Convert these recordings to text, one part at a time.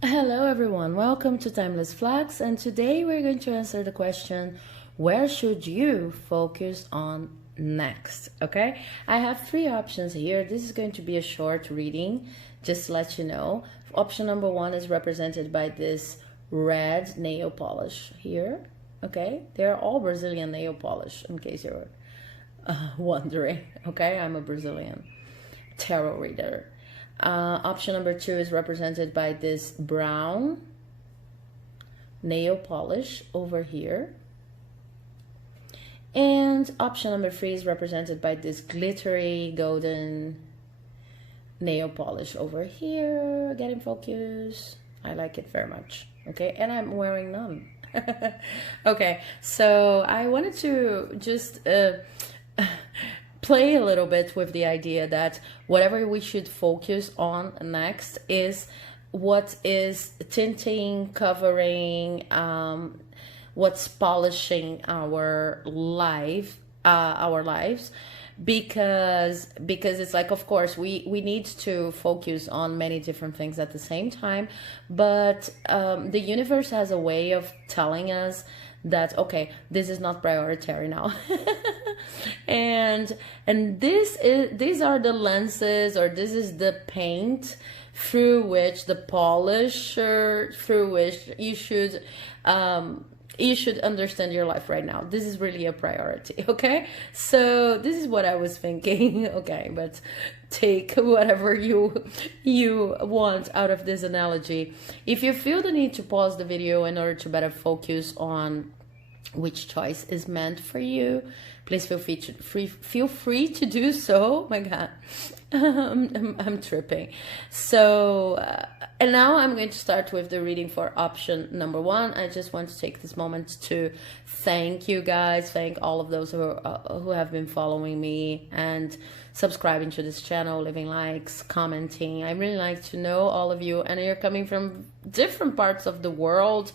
Hello everyone, welcome to Timeless Flux, and today we're going to answer the question, where should you focus on next? Okay, I have three options here. This is going to be a short reading, just to let you know. Option number one is represented by this red nail polish here. Okay, they're all Brazilian nail polish, in case you're wondering. Okay, I'm a Brazilian tarot reader. Option number two is represented by this brown nail polish over here. And option number three is represented by this glittery golden nail polish over here. Get in focus. I like it very much. Okay, and I'm wearing none. Okay, so I wanted to just play a little bit with the idea that whatever we should focus on next is what is tinting, covering, what's polishing our lives, because it's like, of course, we need to focus on many different things at the same time, but the universe has a way of telling us that, okay, this is not priority now. and these are the lenses, or this is the paint through which, the polisher through which you should understand your life right now. This is really a priority. Okay, so this is what I was thinking. Okay, but take whatever you want out of this analogy. If you feel the need to pause the video in order to better focus on which choice is meant for you, please feel free to do so. Oh my God, I'm tripping. So and now I'm going to start with the reading for option number one. I just want to take this moment to thank you guys, thank all of those who have been following me and subscribing to this channel, leaving likes, commenting. I really like to know all of you, and you're coming from different parts of the world,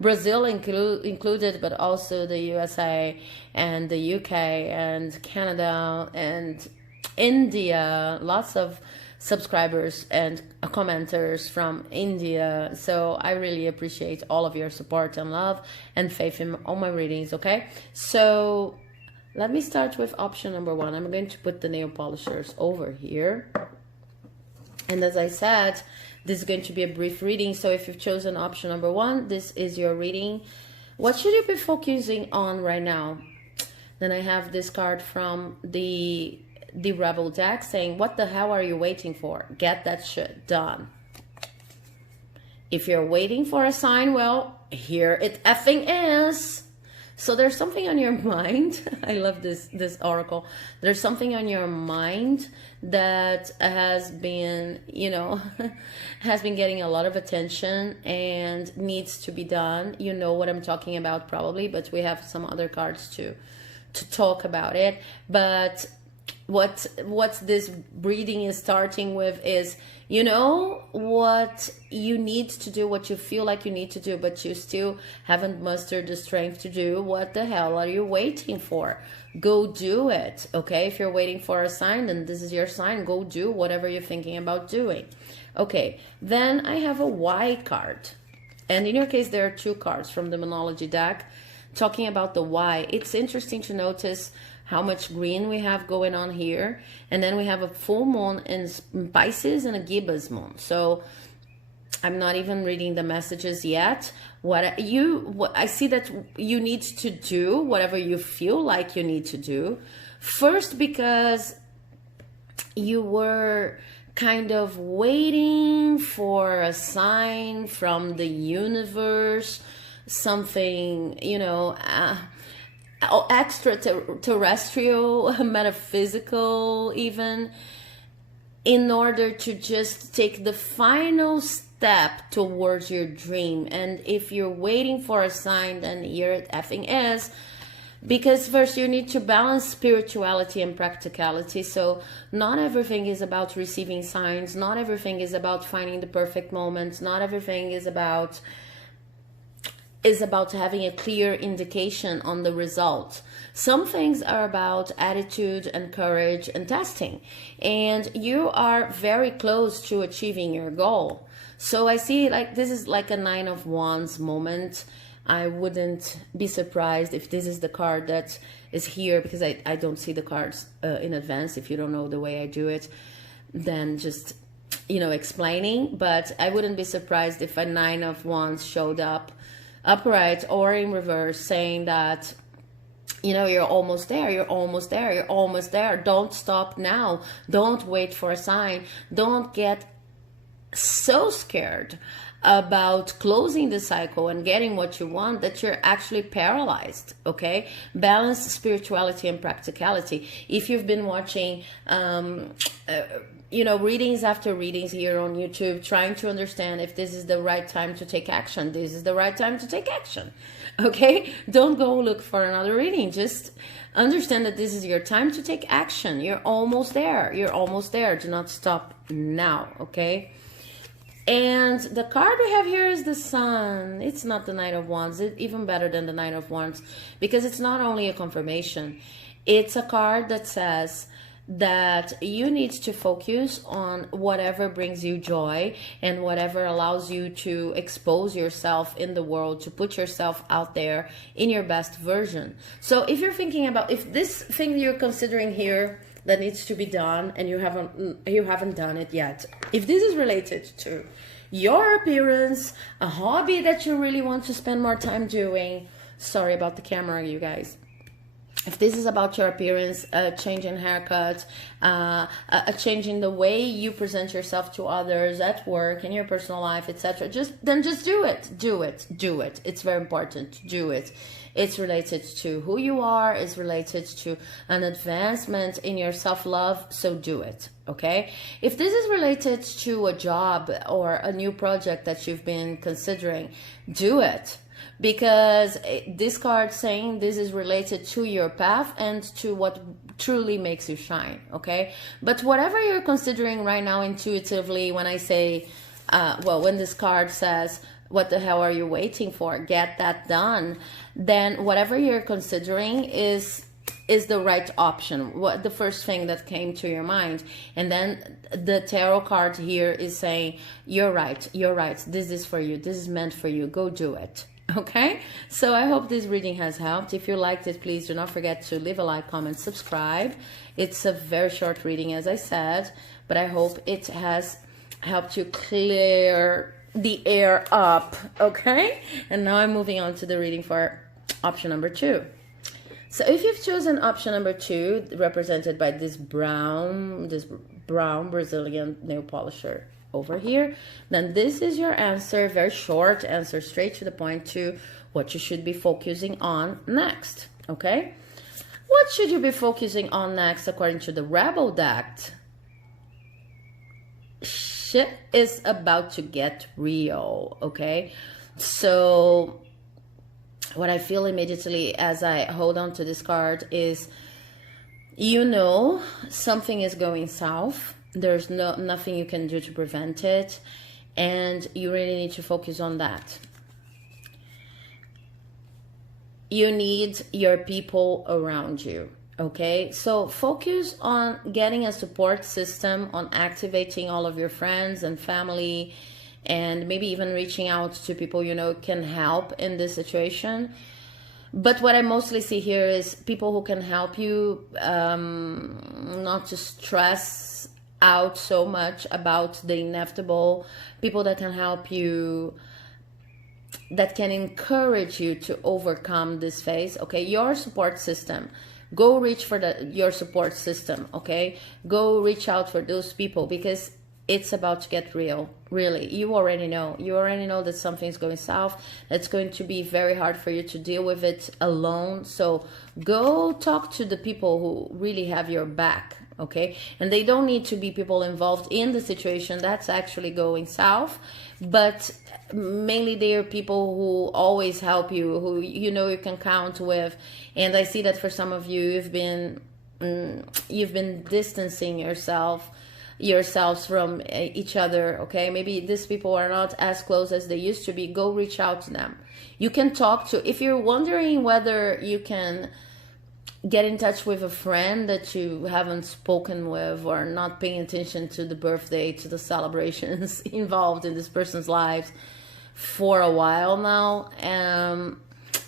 Brazil included, but also the USA and the UK and Canada and India. Lots of subscribers and commenters from India. So I really appreciate all of your support and love and faith in all my readings. Okay, so let me start with option number one. I'm going to put the nail polishers over here, and as I said, this is going to be a brief reading. So if you've chosen option number one, this is your reading. What should you be focusing on right now? Then I have this card from the Rebel deck saying, what the hell are you waiting for? Get that shit done. If you're waiting for a sign, well, here it effing is. So there's something on your mind. I love this oracle. There's something on your mind that has been, has been getting a lot of attention and needs to be done. You know what I'm talking about probably, but we have some other cards to talk about it. But what this reading is starting with is, what you need to do, what you feel like you need to do, but you still haven't mustered the strength to do. What the hell are you waiting for? Go do it. Okay, if you're waiting for a sign, then this is your sign. Go do whatever you're thinking about doing. Okay, then I have a why card, and in your case there are two cards from the Monology deck talking about the why. It's interesting to notice how much green we have going on here, and then we have a full moon in Pisces and a gibbous moon. So I'm not even reading the messages yet. What I see that you need to do whatever you feel like you need to do first, because you were kind of waiting for a sign from the universe, something, extraterrestrial, metaphysical even, in order to just take the final step towards your dream. And if you're waiting for a sign, then here it effing is, because first you need to balance spirituality and practicality. So not everything is about receiving signs, not everything is about finding the perfect moments, not everything is about having a clear indication on the result. Some things are about attitude and courage and testing, and you are very close to achieving your goal. So I see like this is like a Nine of Wands moment. I wouldn't be surprised if this is the card that is here, because I don't see the cards in advance. If you don't know the way I do it, then just, you know, explaining. But I wouldn't be surprised if a Nine of Wands showed up upright or in reverse, saying that, you know, you're almost there, you're almost there, you're almost there. Don't stop now. Don't wait for a sign. Don't get so scared about closing the cycle and getting what you want that you're actually paralyzed. Okay, balance spirituality and practicality. If you've been watching you know, readings after readings here on YouTube, trying to understand if this is the right time to take action, this is the right time to take action. Okay, don't go look for another reading. Just understand that this is your time to take action. You're almost there, you're almost there. Do not stop now. Okay. And the card we have here is the Sun. It's not the Knight of Wands. It's even better than the Knight of Wands, because it's not only a confirmation. It's a card that says that you need to focus on whatever brings you joy and whatever allows you to expose yourself in the world, to put yourself out there in your best version. So if you're thinking about, if this thing you're considering here that needs to be done and you haven't done it yet, if this is related to your appearance, a hobby that you really want to spend more time doing, sorry about the camera, you guys. If this is about your appearance, a change in haircut, a change in the way you present yourself to others at work, in your personal life, etc., just do it. Do it. Do it. It's very important. Do it. It's related to who you are. It's related to an advancement in your self-love. So do it. Okay? If this is related to a job or a new project that you've been considering, do it. Because this card saying this is related to your path and to what truly makes you shine. Okay? But whatever you're considering right now intuitively, when I say, when this card says, what the hell are you waiting for? Get that done. Then whatever you're considering is the right option. What the first thing that came to your mind. And then the tarot card here is saying, you're right. You're right. This is for you. This is meant for you. Go do it. Okay, so I hope this reading has helped. If you liked it, please do not forget to leave a like, comment, subscribe. It's a very short reading, as I said, but I hope it has helped you clear the air up. Okay, and now I'm moving on to the reading for option number 2. So if you've chosen option number 2, represented by this brown Brazilian nail polisher over here, then this is your answer. Very short answer, straight to the point, to what you should be focusing on next. Okay, what should you be focusing on next according to the Rebel deck? Shit is about to get real. Okay, so what I feel immediately as I hold on to this card is, you know, something is going south. There's nothing you can do to prevent it, and you really need to focus on that. You need your people around you, okay? So focus on getting a support system, on activating all of your friends and family, and maybe even reaching out to people you know can help in this situation. But what I mostly see here is people who can help you not to stress out so much about the inevitable, people that can help you, that can encourage you to overcome this phase. Okay, your support system, go reach for your support system. Okay, go reach out for those people, because it's about to get real. Really, you already know that something's going south. It's going to be very hard for you to deal with it alone. So go talk to the people who really have your back. Okay, and they don't need to be people involved in the situation that's actually going south, but mainly they are people who always help you, who you know you can count with. And I see that for some of you, you've been distancing yourselves from each other. Okay, maybe these people are not as close as they used to be. Go reach out to them. You can talk to, if you're wondering whether you can get in touch with a friend that you haven't spoken with, or not paying attention to the birthday, to the celebrations involved in this person's lives for a while now.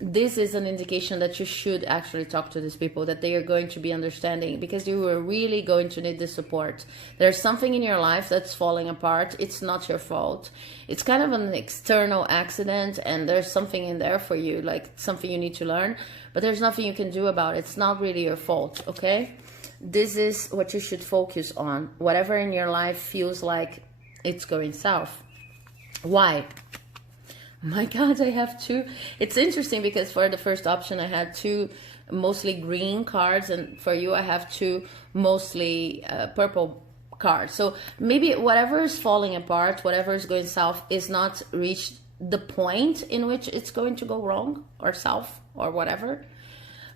This is an indication that you should actually talk to these people, that they are going to be understanding, because you are really going to need the support. There's something in your life that's falling apart. It's not your fault. It's kind of an external accident, and there's something in there for you, like something you need to learn, but there's nothing you can do about it. It's not really your fault, okay? This is what you should focus on. Whatever in your life feels like it's going south. Why? My God, I have two. It's interesting because for the first option, I had two mostly green cards, and for you, I have two mostly purple cards. So maybe whatever is falling apart, whatever is going south, is not reached the point in which it's going to go wrong or south or whatever.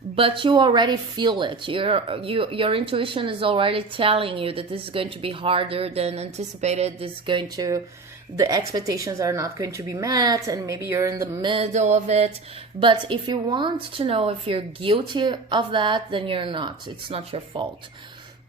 But you already feel it. Your intuition is already telling you that this is going to be harder than anticipated. This is going to, the expectations are not going to be met, and maybe you're in the middle of it. But if you want to know if you're guilty of that, then you're not. It's not your fault.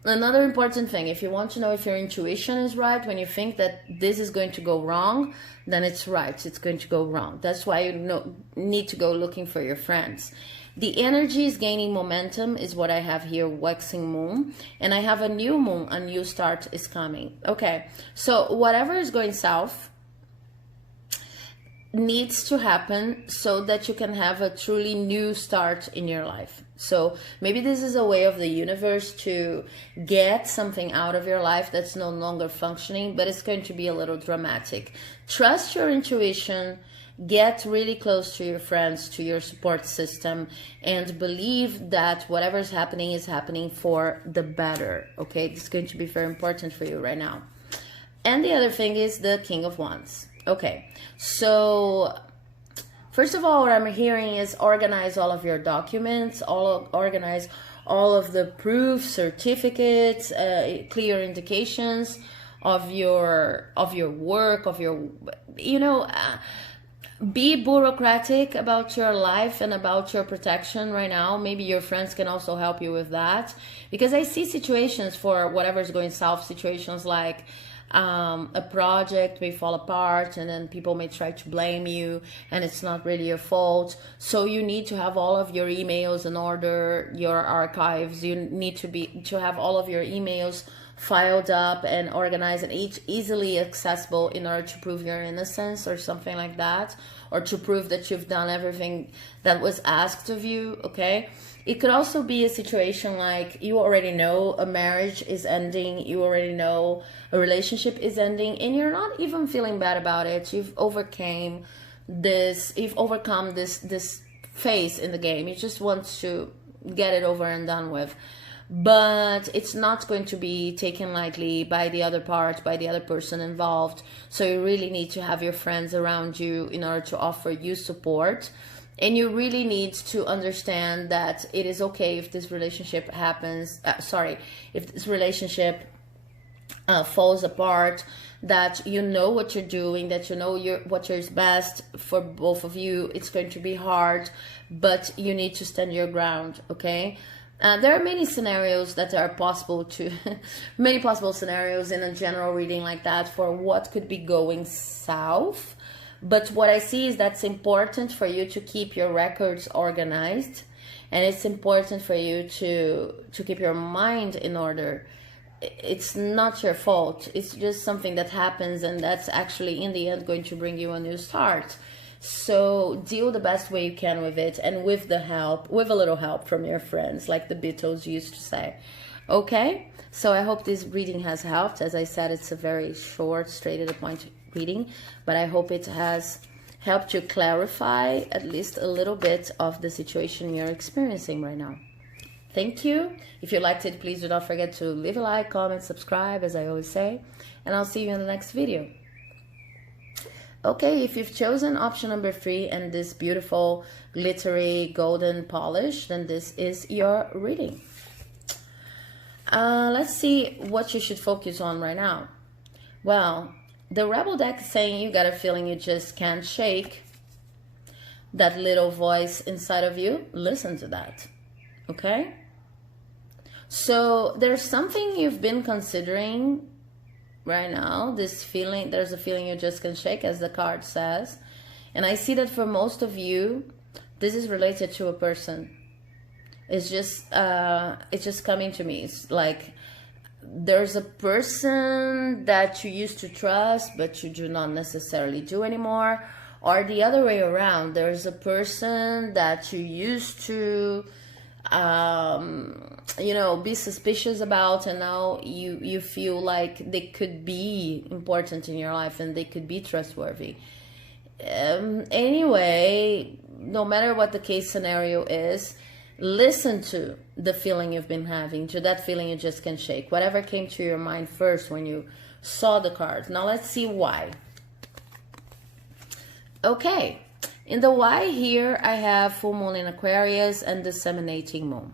Another important thing, if you want to know if your intuition is right, when you think that this is going to go wrong, then it's right. It's going to go wrong. That's why you need to go looking for your friends. The energy is gaining momentum is what I have here, waxing moon. And I have a new moon, a new start is coming. Okay, so whatever is going south needs to happen so that you can have a truly new start in your life. So maybe this is a way of the universe to get something out of your life that's no longer functioning, but it's going to be a little dramatic. Trust your intuition. Get really close to your friends, to your support system, and believe that whatever is happening for the better. Okay, it's going to be very important for you right now. And the other thing is the King of Wands. Okay, so first of all, what I'm hearing is organize all of your documents, organize all of the proofs, certificates, clear indications of your work, of your, be bureaucratic about your life and about your protection right now. Maybe your friends can also help you with that, because I see situations for whatever's going south, situations like a project may fall apart, and then people may try to blame you, and it's not really your fault. So you need to have all of your emails in order, your archives. You need to have all of your emails filed up and organized and easily accessible in order to prove your innocence or something like that, or to prove that you've done everything that was asked of you. Okay, it could also be a situation like you already know a marriage is ending, you already know a relationship is ending, and you're not even feeling bad about it. You've overcome this phase in the game. You just want to get it over and done with. But it's not going to be taken lightly by the other part, by the other person involved. So you really need to have your friends around you in order to offer you support. And you really need to understand that it is okay if this relationship happens, if this relationship falls apart, that you know what you're doing, that you know what is best for both of you. It's going to be hard, but you need to stand your ground, okay? There are many scenarios that are possible many possible scenarios in a general reading like that for what could be going south. But what I see is that's important for you to keep your records organized, and it's important for you to keep your mind in order. It's not your fault. It's just something that happens, and that's actually in the end going to bring you a new start. So deal the best way you can with it, and with a little help from your friends, like the Beatles used to say. Okay, so I hope this reading has helped. As I said, it's a very short, straight to the point reading, but I hope it has helped you clarify at least a little bit of the situation you're experiencing right now. Thank you. If you liked it, please do not forget to leave a like, comment, subscribe, as I always say, and I'll see you in the next video. Okay, if you've chosen option number 3 and this beautiful glittery golden polish, then this is your reading. Let's see what you should focus on right now. Well, the Rebel deck is saying you got a feeling you just can't shake. That little voice inside of you, listen to that. Okay? So there's something you've been considering right now. This feeling, there's a feeling you just can shake, as the card says. And I see that for most of you, this is related to a person. It's just coming to me. It's like there's a person that you used to trust, but you do not necessarily do anymore. Or the other way around, there's a person that you used to be suspicious about, and now you feel like they could be important in your life and they could be trustworthy. Anyway, no matter what the case scenario is, listen to the feeling you've been having, to that feeling you just can't shake, whatever came to your mind first when you saw the cards. Now let's see why. Okay, in the why here, I have full moon in Aquarius and disseminating moon.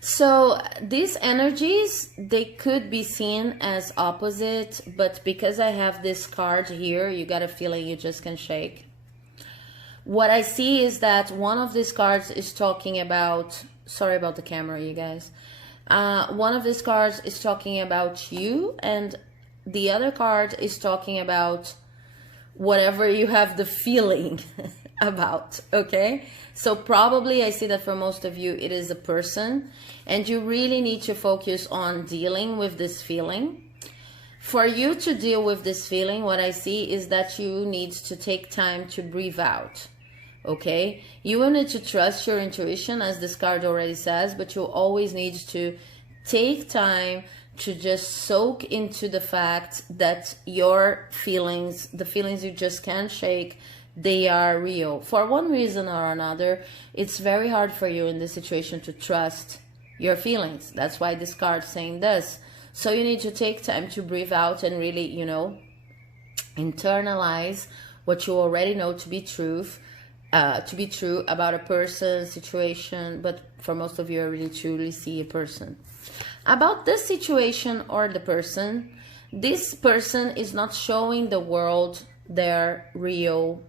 So these energies, they could be seen as opposite, but because I have this card here, you got a feeling you just can shake. What I see is that one of these cards is talking about, sorry about the camera, you guys. One of these cards is talking about you, and the other card is talking about whatever you have the feeling about, okay? So probably I see that for most of you, it is a person, and you really need to focus on dealing with this feeling. For you to deal with this feeling, what I see is that you need to take time to breathe out, okay? You will need to trust your intuition, as this card already says, but you always need to take time to just soak into the fact that your feelings, the feelings you just can't shake, they are real. For one reason or another, it's very hard for you in this situation to trust your feelings. That's why this card is saying this. So you need to take time to breathe out and really, internalize what you already know to be true about a person, situation, but for most of you, I really truly see a person. About this situation or the person, this person is not showing the world their real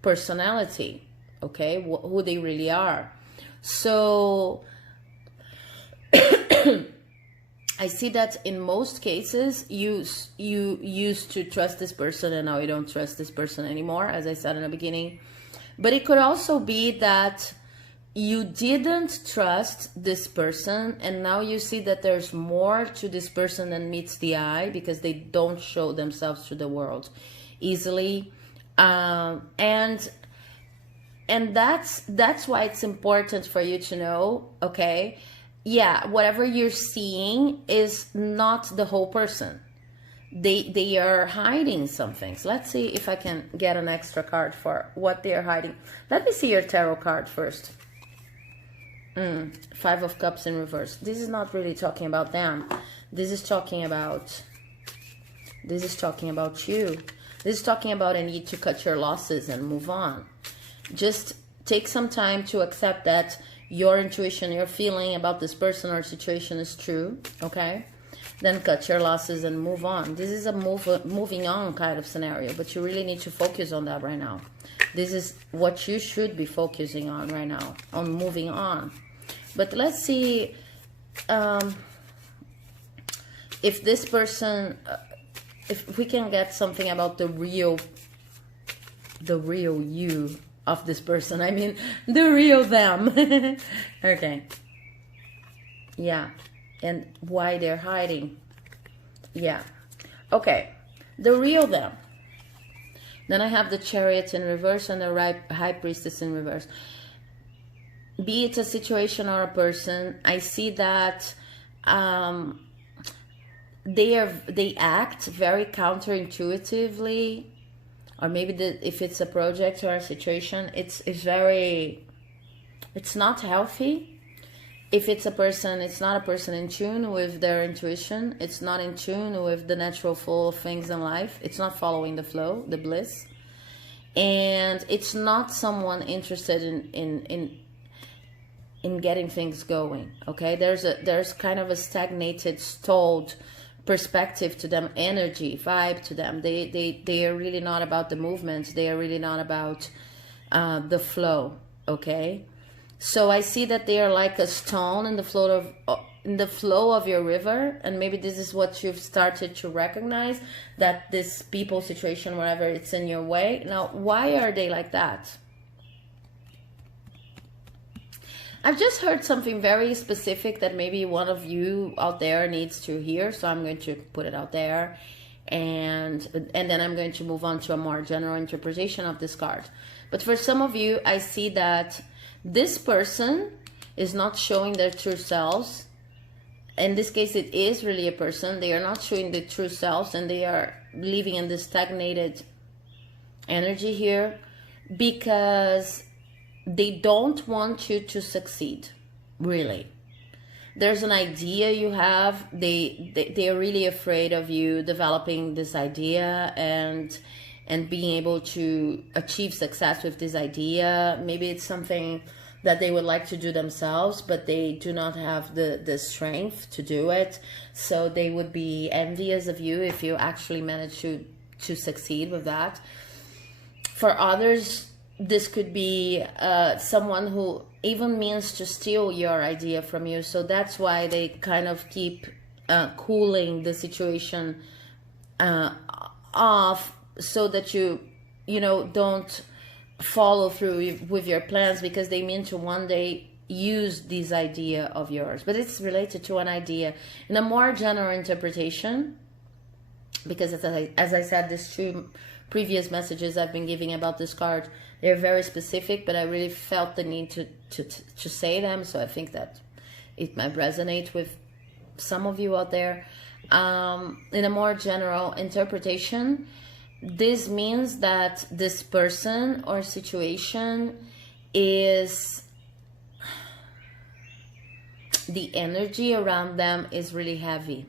personality, okay, who they really are. So I see that in most cases you used to trust this person and now you don't trust this person anymore, as I said in the beginning. But it could also be that you didn't trust this person and now you see that there's more to this person than meets the eye, because they don't show themselves to the world easily. And that's why it's important for you to know, okay, yeah, whatever you're seeing is not the whole person. They are hiding some things. Let's see if I can get an extra card for what they are hiding. Let me see your tarot card first. 5 of Cups in reverse. This is not really talking about them. This is talking about you. This is talking about a need to cut your losses and move on. Just take some time to accept that your intuition, your feeling about this person or situation is true, okay? Then cut your losses and move on. This is a moving on kind of scenario, but you really need to focus on that right now. This is what you should be focusing on right now, on moving on. But let's see if this person, if we can get something about the real you of this person. I mean, the real them. Okay. Yeah. And why they're hiding. Yeah. Okay. The real them. Then I have the Chariot in reverse and the High Priestess in reverse. Be it a situation or a person, I see that they act very counterintuitively, or maybe if it's a project or a situation, it's not healthy. If it's a person, it's not a person in tune with their intuition. It's not in tune with the natural flow of things in life. It's not following the flow, the bliss. And it's not someone interested in getting things going, okay? There's kind of a stagnated, stalled perspective to them, energy, vibe to them. They are really not about the movement. They are really not about the flow, okay? So I see that they are like a stone in the flow of your river, and maybe this is what you've started to recognize, that this people, situation, whatever, it's in your way. Now, why are they like that? I've just heard something very specific that maybe one of you out there needs to hear, so I'm going to put it out there, and then I'm going to move on to a more general interpretation of this card. But for some of you, I see that this person is not showing their true selves. In this case, it is really a person. They are not showing the true selves, and they are living in this stagnated energy here because they don't want you to succeed, really. There's an idea you have. They are really afraid of you developing this idea and being able to achieve success with this idea. Maybe it's something that they would like to do themselves, but they do not have the strength to do it. So they would be envious of you if you actually manage to succeed with that. For others, this could be someone who even means to steal your idea from you. So that's why they kind of keep cooling the situation off, so that you don't follow through with your plans, because they mean to one day use this idea of yours. But it's related to an idea. In a more general interpretation, because as I said, these two previous messages I've been giving about this card, they're very specific, but I really felt the need to say them, so I think that it might resonate with some of you out there. In a more general interpretation, this means that this person or situation is, the energy around them is really heavy,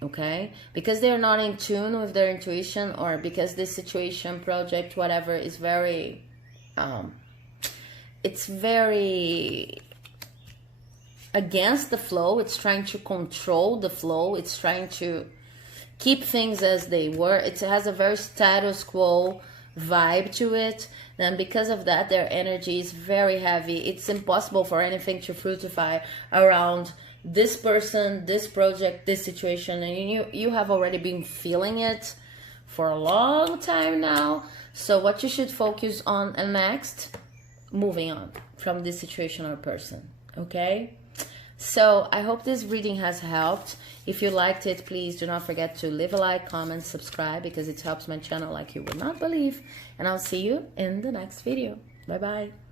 okay? Because they're not in tune with their intuition, or because this situation, project, whatever, is very, it's very against the flow. It's trying to control the flow. It's trying to keep things as they were. It has a very status quo vibe to it. Then because of that, their energy is very heavy. It's impossible for anything to fructify around this person, this project, this situation. And you have already been feeling it for a long time now. So what you should focus on next, moving on from this situation or person, okay? So I hope this reading has helped. If you liked it, please do not forget to leave a like, comment, subscribe, because it helps my channel like you would not believe. And I'll see you in the next video. Bye bye.